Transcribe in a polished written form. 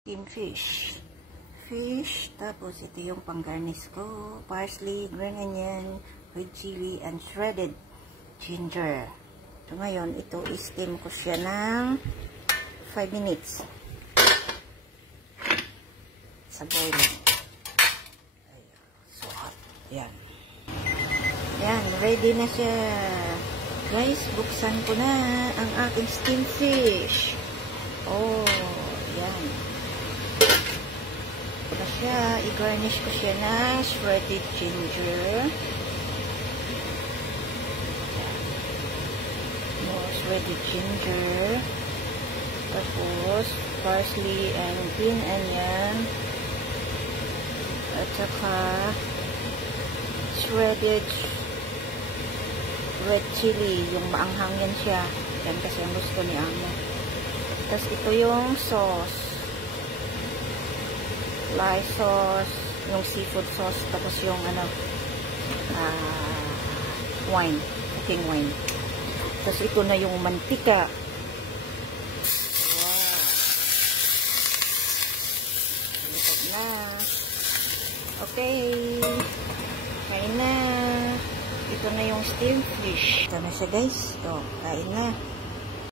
Steamed fish, tapos ito yung pang-garnish ko, parsley, green onion, with chili, and shredded ginger. So ngayon, ito i-steam ko siya ng 5 minutes sa boiling. So hot. Yan. Yan, ready na siya. Guys, buksan ko na ang aking steamed fish. Oh, yan. Ito siya, i-garnish ko siya na shredded ginger. More shredded ginger. Tapos, parsley and green onion. At saka, shredded red chili. Yung maanghang yan siya. Yan kasi ang gusto ni Amo. Tapos, ito yung sauce. Lye sauce, yung seafood sauce, tapos yung wine, cooking wine. Tapos ito na yung mantika. Wow. Likod na. Okay. Kain na. Ito na yung steamed fish. Ito na siya guys. Ito, kain na.